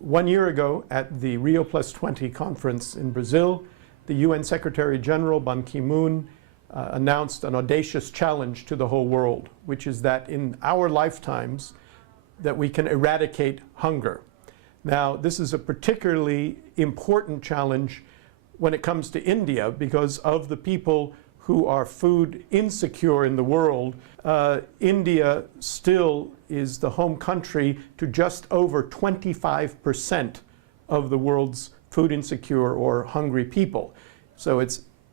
1 year ago at the Rio+20 conference in Brazil, the UN Secretary General Ban Ki-moon announced an audacious challenge to the whole world, which is that in our lifetimes that we can eradicate hunger. Now, this is a particularly important challenge when it comes to India because of the people who are food insecure in the world. India still is the home country to just over 25% of the world's food insecure or hungry people. So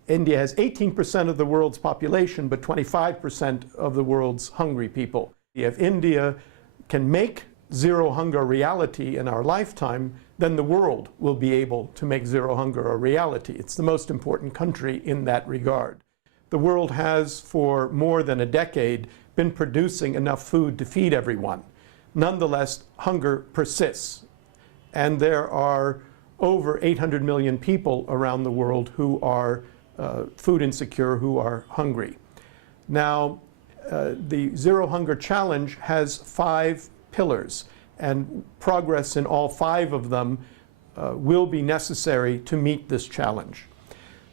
India has 18% of the world's population, but 25% of the world's hungry people. If India can make zero hunger a reality in our lifetime, then the world will be able to make zero hunger a reality. It's the most important country in that regard. The world has, for more than a decade, been producing enough food to feed everyone. Nonetheless, hunger persists. And there are over 800 million people around the world who are food insecure, who are hungry. Now, the Zero Hunger Challenge has 5 pillars, and progress in all 5 of them will be necessary to meet this challenge.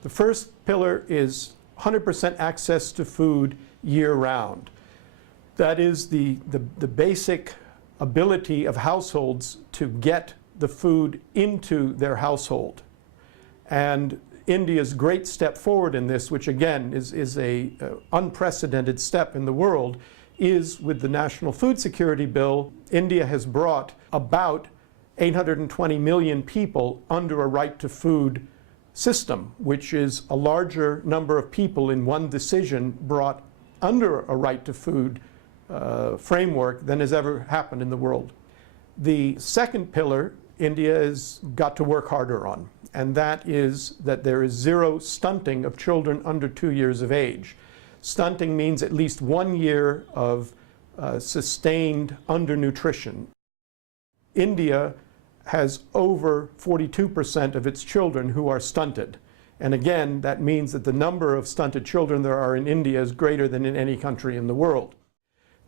The first pillar is 100% access to food year-round. That is the basic ability of households to get the food into their household. And India's great step forward in this, which again is a unprecedented step in the world, is with the National Food Security Bill. India has brought about 820 million people under a right to food system, which is a larger number of people in one decision brought under a right to food framework than has ever happened in the world. The second pillar, India has got to work harder on, and that is that there is zero stunting of children under 2 years of age. Stunting means at least 1 year of sustained undernutrition. India has over 42% of its children who are stunted. And again, that means that the number of stunted children there are in India is greater than in any country in the world.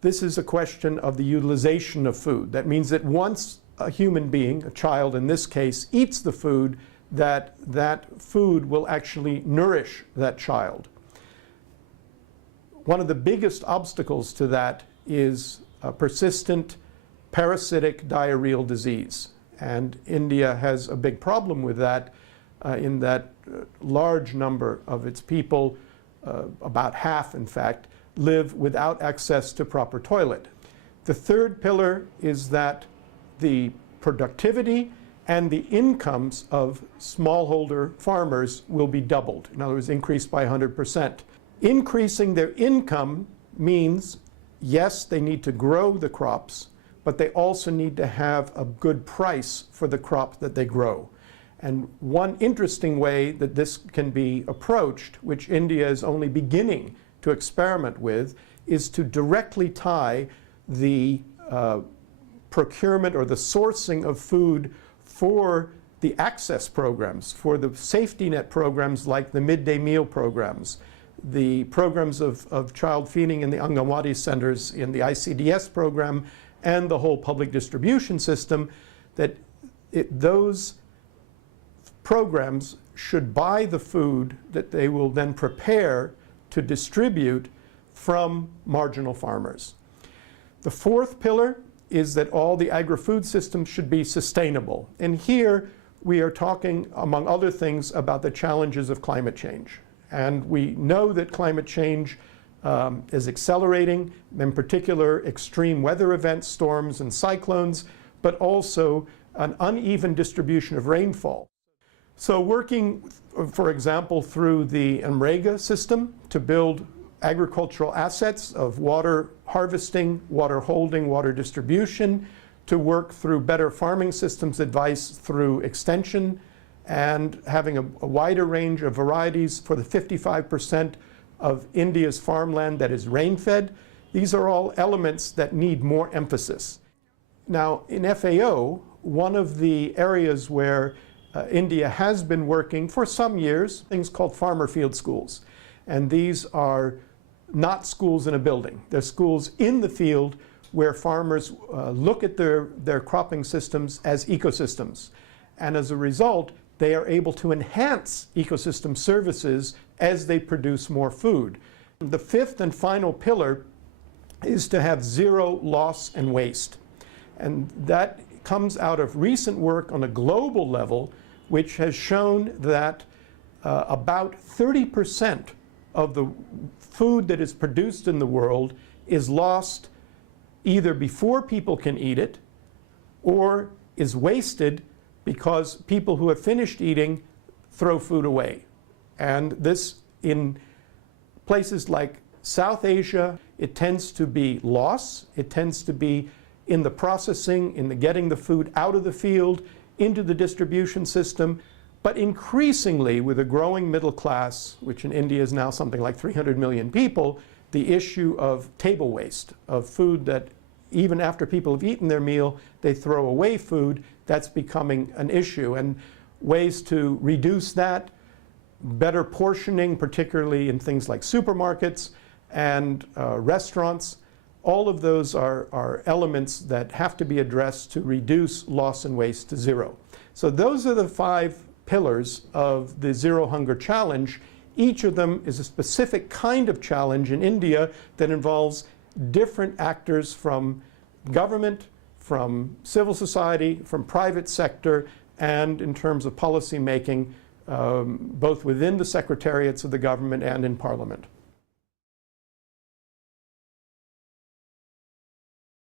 This is a question of the utilization of food. That means that once a human being, a child in this case, eats the food, that food will actually nourish that child. One of the biggest obstacles to that is a persistent parasitic diarrheal disease. And India has a big problem with that in that large number of its people, about half in fact, live without access to proper toilet. The third pillar is that the productivity and the incomes of smallholder farmers will be doubled. In other words, increased by 100%. Increasing their income means, yes, they need to grow the crops, but they also need to have a good price for the crop that they grow. And one interesting way that this can be approached, which India is only beginning to experiment with, is to directly tie the procurement or the sourcing of food for the access programs, for the safety net programs like the midday meal programs, the programs of child feeding in the Anganwadi centers in the ICDS program, and the whole public distribution system, that those programs should buy the food that they will then prepare to distribute from marginal farmers. The fourth pillar is that all the agri-food systems should be sustainable. And here we are talking, among other things, about the challenges of climate change. And we know that climate change is accelerating, in particular extreme weather events, storms and cyclones, but also an uneven distribution of rainfall. So working, for example, through the MREGA system to build agricultural assets of water harvesting, water holding, water distribution, to work through better farming systems advice through extension, and having a wider range of varieties for the 55% of India's farmland that is rain-fed. These are all elements that need more emphasis. Now, in FAO, one of the areas where India has been working for some years, things called farmer field schools. And these are not schools in a building. They're schools in the field where farmers look at their cropping systems as ecosystems. And as a result, they are able to enhance ecosystem services as they produce more food. The fifth and final pillar is to have zero loss and waste. And that comes out of recent work on a global level, which has shown that about 30% of the food that is produced in the world is lost either before people can eat it or is wasted because people who have finished eating throw food away. And this, in places like South Asia, it tends to be loss. It tends to be in the processing, in the getting the food out of the field, into the distribution system. But increasingly, with a growing middle class, which in India is now something like 300 million people, the issue of table waste, of food that even after people have eaten their meal, they throw away food, that's becoming an issue. And ways to reduce that, better portioning, particularly in things like supermarkets and restaurants, all of those are elements that have to be addressed to reduce loss and waste to zero. So those are the 5 pillars of the Zero Hunger Challenge. Each of them is a specific kind of challenge in India that involves different actors from government, from civil society, from private sector, and in terms of policy making, both within the secretariats of the government and in Parliament.